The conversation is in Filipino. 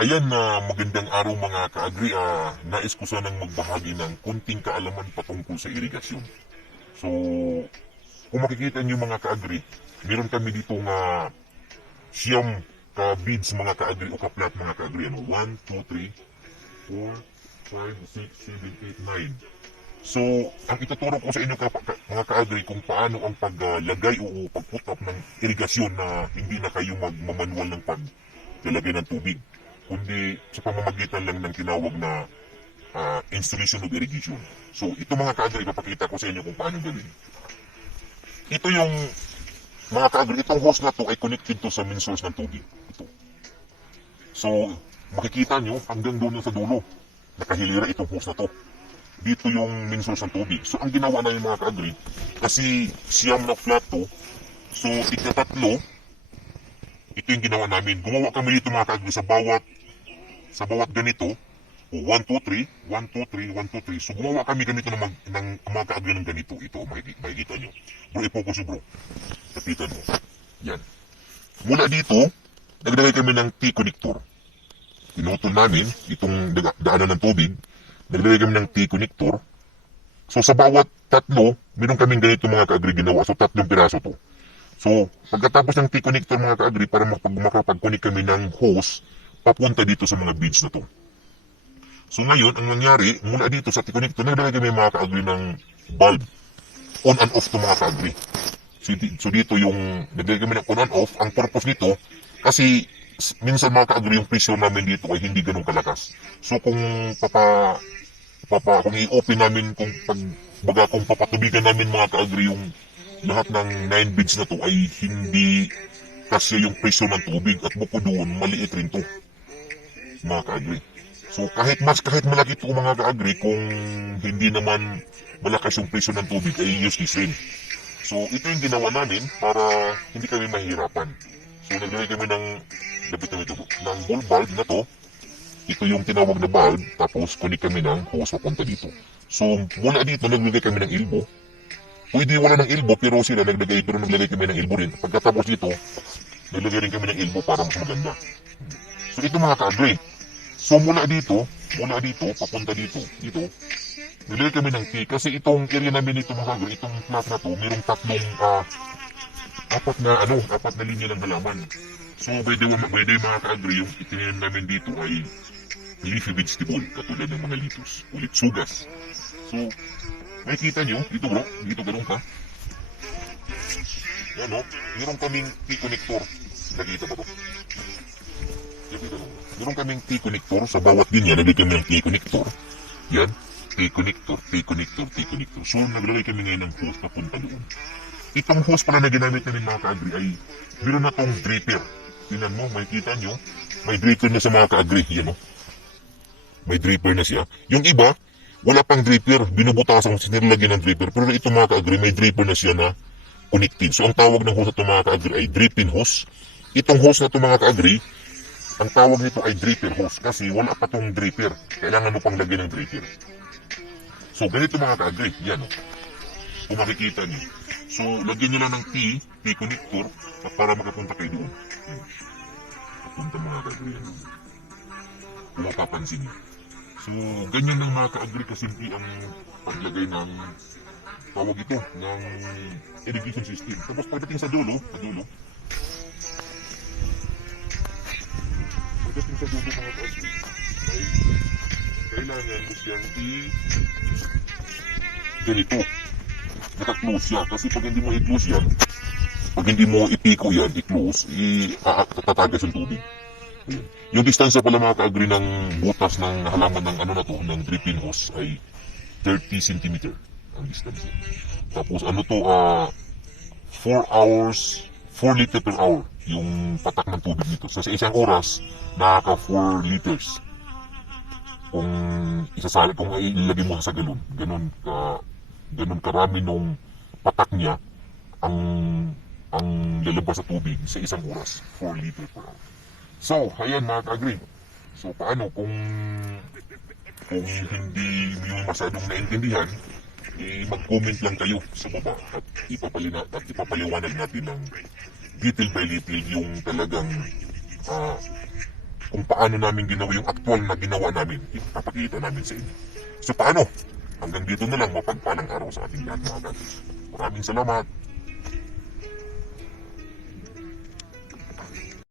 Ayan na magandang araw mga ka-agri. Nais ko sanang magbahagi ng konting kaalaman patungkol sa irigasyon. So, kung makikita niyo mga ka-agri, meron kami dito nga siyam ka-beads mga ka-agri o ka-plat mga ka-agri. 1, 2, 3, 4, 5, 6, 7, 8, 9. So, ang ituturo ko sa inyo mga ka-agri kung paano ang paglagay o pag-put up ng irigasyon na hindi na kayo magmamanual ng paglalagay ng tubig, kundi sa pamamagitan lang ng tinawag na installation of irrigation. So, ito mga ka-agri, ipapakita ko sa inyo kung paano gawin. Ito yung mga ka-agri, itong hose na to ay connected to sa main source ng tubig. Ito. So, makikita nyo hanggang doon sa dulo. Nakahilira itong hose na to. Dito yung main source ng tubig. So, ang ginawa na yung mga ka-agri, kasi siyam na flat to, so ikatatlo, ito yung ginawa namin. Gumawa kami dito mga ka-agri sa bawat ganito, 1, 2, 3, 1, 2, 3, 1, 2, 3. So, gumawa kami ganito ng mga ka-agri ng ganito. Ito, makikita nyo. Bro, i-focus bro. Kapitan mo. Yan. Mula dito, naglagay kami ng T-connector. Pinutol namin itong daanan ng tubig. Naglagay kami ng T-connector. So, sa bawat tatlo, meron kaming ganito mga ka-agri ginawa. So, tatlong piraso to. So, pagkatapos ng T-connector mga ka-agri, para makapag-connect kami ng hose, papunta dito sa mga beads na to. So, ngayon, ang nangyari, mula dito sa T-connector, naglagay kami mga ka-agri ng bulb. On and off to mga ka-agri. So, dito yung, naglagay kami ng on and off. Ang purpose nito, kasi minsan mga ka-agri, yung pressure namin dito ay hindi ganun kalakas. So, kung kung i-open namin, kung papatubigan namin mga ka-agri yung lahat ng 9 beads na to ay hindi kasi yung pressure ng tubig at bukod doon, maliit rin to mga ka-agri. So kahit malaki ito mga ka-agri, kung hindi naman malakas yung pressure ng tubig ay useless rin. So ito yung ginawa namin para hindi kami mahirapan. So naglagay kami ng bull bulb na to. Ito yung tinawag na bulb, tapos connect kami ng hose papunta dito. So mula dito naglagay kami ng elbow. Pwede wala ng elbow pero naglagay kami ng elbow rin. Pagkatapos dito, naglagay rin kami ng elbow para mas maganda. So ito mga ka-agri. So mula dito, papunta dito, nilagay kami ng T, kasi itong area namin dito mga ka-agri, itong flat na to, mayroong apat na linya ng halaman. So pwede mga ka-agri, yung itinanim namin dito ay leafy vegetable, katulad ng mga litos, ulit sugas. So, makikita nyo, dito bro, dito ganun ka. Yan o, mayroong kaming T-connector. Nakita ba to? Meron kaming T-connector sa bawat linya, naglagay kami ng T-connector. Yan, T-connector. So, naglagay kami ngayon ng hose papunta doon. Itong hose pala na ginamit namin mga ka-agri ay meron na tong dripper. Tingnan mo, makikita nyo, may dripper na sa mga ka-agri. Yan o. May dripper na siya. Yung iba, wala pang dripper, binubutasan, sinirlagyan ng dripper. Pero ito mga ka-agri, may dripper na siya na connected. So, ang tawag ng hose na ito mga ka-agri ay dripping hose. Itong hose na ito mga ka-agri, ang tawag nito ay dripper hose kasi wala pa tong dripper. Kailangan mo pang lagyan ng dripper. So, ganito mga ka-agri. Yan o. Kung makikita nyo. So, lagyan nyo lang ng T-connector para makapunta kayo doon. Papunta mga ka-agri. Kung mapapansin nyo. So, ganyan ng mga ka-agri kasimple ang paglagay ng tawag ito, ng irrigation system. Tapos pagdating sa dulo, pagdating sa dulo mga ka-agri, ay kailangan mo siyang ganito. Naka-close yan. Kasi pag hindi mo i-close yan, pag hindi mo ipiko yan, i-close, tatagas yung tubig. Ayan. Yung distansya pala mga ka-agri ng butas ng halaman ng ng dripping hose ay 30 cm ang distansya. Tapos 4 hours, 4 liter per hour yung patak ng tubig nito. So, sa isang oras, nakaka 4 liters. Kung ilagay mo sa galon, ganun karami nung patak niya ang lalabas sa tubig sa isang oras, 4 liter per hour. So, ayan mga ka-agri. So, paano kung hindi nyo masyadong naintindihan, mag-comment lang kayo sa baba at ipapaliwanag natin ng little by little yung talagang kung paano namin ginawa yung actual na ginawa namin. Ipapakita namin sa inyo. So paano? Hanggang dito na lang, mapagpalang araw sa ating lahat mga ka-agri. Maraming salamat.